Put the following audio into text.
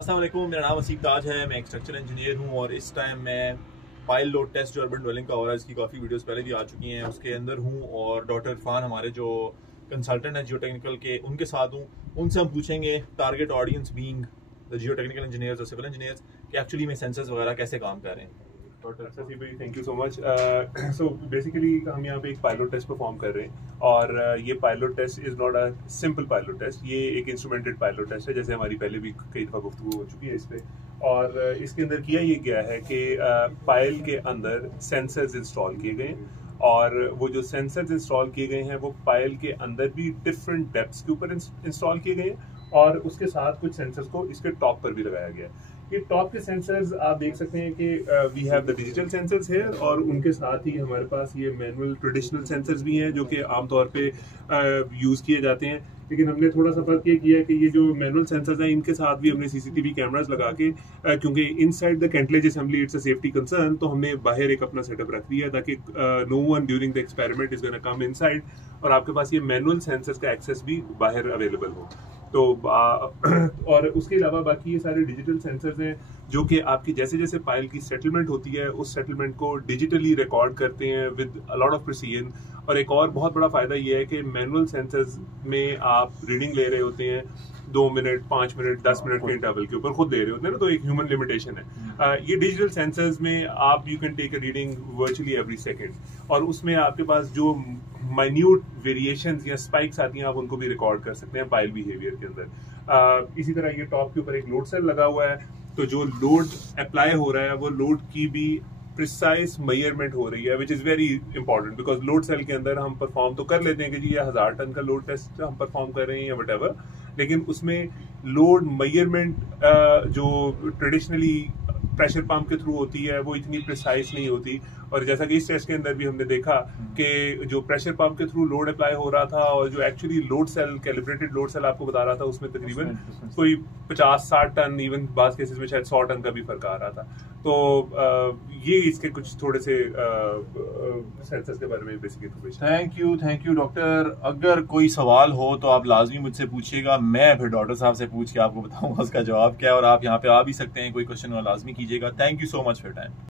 अस्सलाम वालेकुम, मेरा नाम असीफ ताज है। मैं एक स्ट्रक्चरल इंजीनियर हूँ और इस टाइम मैं पाइल लोड टेस्ट जो अर्बन ड्वेलिंग का हो रहा है, इसकी काफ़ी वीडियोस पहले भी आ चुकी हैं, उसके अंदर हूँ। और डॉक्टर इरफान हमारे जो कंसल्टेंट हैं जियो टेक्निकल के, उनके साथ हूँ। उनसे हम पूछेंगे, target audience being the Jio technical engineers और सिविल इंजीनियर्स, कि एक्चुअली में सेंसर्स वगैरह कैसे काम कर रहे हैं। अच्छा सी भाई, thank you so much. So basically हम यहाँ पे एक पायलट टेस्ट परफॉर्म कर रहे हैं और ये pilot test is not a simple pilot test. ये एक इंस्ट्रूमेंटेड पायलट टेस्ट है, जैसे हमारी पहले भी कई दफ़ा गुफ्तगू हो चुकी है इस पे। और इसके अंदर किया ये गया है कि पायल के अंदर सेंसर्स इंस्टॉल किए गए हैं और वो जो सेंसर्स इंस्टॉल किए गए हैं वो पायल के अंदर भी डिफरेंट डेप्थ्स के ऊपर इंस्टॉल किए गए हैं और उसके साथ कुछ सेंसर्स को इसके टॉप पर भी लगाया गया है। ये टॉप के सेंसर्स आप देख सकते हैं कि we have the digital sensors है और उनके साथ ही हमारे पास ये मैनुअल ट्रेडिशनल सेंसर्स भी हैं जो कि आमतौर पे यूज़ किए जाते हैं। लेकिन हमने थोड़ा सा फर्क ये किया है कि ये जो मैनुअल सेंसर्स हैं इनके साथ भी हमने सीसीटीवी कैमरास लगा के, क्योंकि inside the cartilage assembly it's a safety concern, तो हमने बाहर एक अपना सेटअप रख दिया ताकि no one during the experiment is gonna come inside और आपके पास ये मैनुअल सेंसर्स का एक्सेस भी बाहर अवेलेबल हो। तो और उसके अलावा बाकी ये सारे डिजिटल सेंसर्स हैं जो कि आपकी जैसे जैसे पायल की सेटलमेंट होती है उस सेटलमेंट को डिजिटली रिकॉर्ड करते हैं with a lot of precision. और एक और बहुत बड़ा फायदा ये है कि मैनुअल सेंसर्स में आप रीडिंग ले रहे होते हैं 2 मिनट, 5 मिनट, 10 मिनट के इंटरवल के ऊपर खुद ले रहे होते हैं ना, तो एक ह्यूमन लिमिटेशन है। ये डिजिटल सेंसर्स में आप you can take a reading virtually every second और उसमें आपके पास जो माइन्यूट वेरिएशंस या स्पाइक्स आती हैं आप उनको भी रिकॉर्ड कर सकते हैं पाइल बिहेवियर के अंदर। इसी तरह ये टॉप के ऊपर एक लोड सेल लगा हुआ है, तो जो लोड अप्लाई हो रहा है वो लोड की भी प्रिसाइज मेजरमेंट हो रही है, which is very important because load cell के अंदर हम परफॉर्म तो कर लेते हैं कि जी ये 1000 टन का लोड टेस्ट हम परफॉर्म कर रहे हैं या वट, लेकिन उसमें लोड मेजरमेंट जो ट्रेडिशनली प्रेशर पंप के थ्रू होती है वो इतनी प्रिसाइज नहीं होती। और जैसा कि इस टेस्ट के अंदर भी हमने देखा कि जो प्रेशर पंप के थ्रू लोड अप्लाई हो रहा था और जो actually load cell calibrated load cell आपको बता रहा था उसमें तकरीबन कोई 50-60 टन, इवन बास केसेस में शायद 100 टन का भी फर्क आ रहा था। तो ये इसके कुछ थोड़े से सेंसर्स के बारे में basic information. Thank you doctor. अगर कोई सवाल हो तो आप लाजमी मुझसे पूछिएगा, मैं फिर डॉक्टर साहब से पूछ के आपको बताऊंगा उसका जवाब क्या है। और आप यहाँ पे आ भी सकते हैं, कोई क्वेश्चन हो लाजमी कीजिएगा। Thank you so much for time.